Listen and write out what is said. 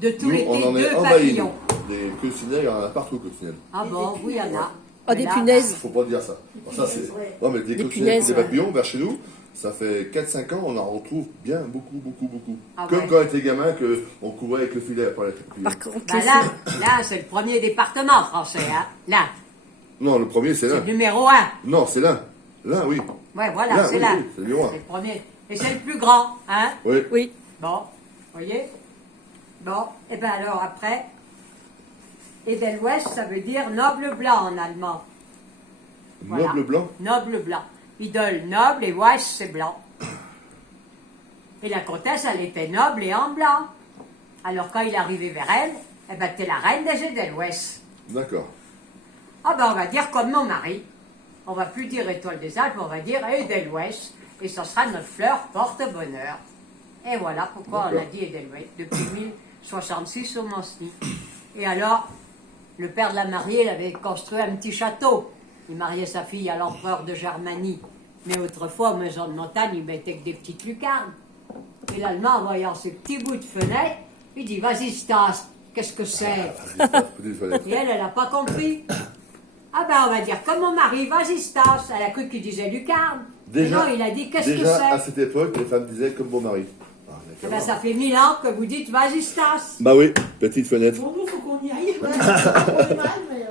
de tous Nous, les on en est deux envahis. papillons. Des coccinelles, il y en a partout, coccinelles. Ah bon, oui, il y en a. Oh, des Là, punaises. Faut pas dire ça. Alors ça, c'est... Non, mais des coccinelles, punaises, des ouais. papillons, vers chez nous, ça fait 4-5 ans, on en retrouve bien beaucoup. Ah Comme ouais. quand on était gamin, qu'on couvrait avec le filet pour les papillons. Par contre, Bah là, c'est le premier département français, hein. Là, Non, le premier, c'est c'est l'un. le numéro 1. Non, c'est l'un. L'un, oui. Ouais, voilà, Là, c'est oui, là. oui, c'est le numéro un. C'est le premier. Et c'est le plus grand, hein. Oui. oui. Bon, voyez. Bon, et bien alors après, Edelweiss, ça veut dire noble blanc en allemand. Voilà. Noble blanc. Noble blanc. Idole noble et Weiss, c'est blanc. Et la comtesse, elle était noble et en blanc. Alors quand il est arrivé vers elle, eh ben, t'es la reine des Edelweiss. D'accord. Ah ben on va dire comme mon mari. On va plus dire étoile des Alpes, on va dire Edelweiss. Et ça sera notre fleur porte-bonheur. Et voilà pourquoi on a dit Edelweiss depuis 1066 au Mancy. Et alors, le père de la mariée, il avait construit un petit château. Il mariait sa fille à l'empereur de Germanie. Mais autrefois, aux maisons de montagne, il mettait que des petites lucarnes. Et l'Allemand, en voyant ces petits bouts de fenêtre, il dit, vas-y Stas, qu'est-ce que c'est? Petite fenêtre. Et elle n'a pas compris. Ah ben on va dire, comme mon mari, vas-y Stas. Elle a cru qu'il disait lucarne. Déjà, Non, il a dit, qu'est-ce que déjà à c'est? cette époque, les femmes disaient comme bon mari. Ah, Eh ben, ça fait 1000 ans que vous dites, vas-y Stas. Bah oui, petite fenêtre. Pour nous, il faut qu'on y aille. Ouais, on est mal, mais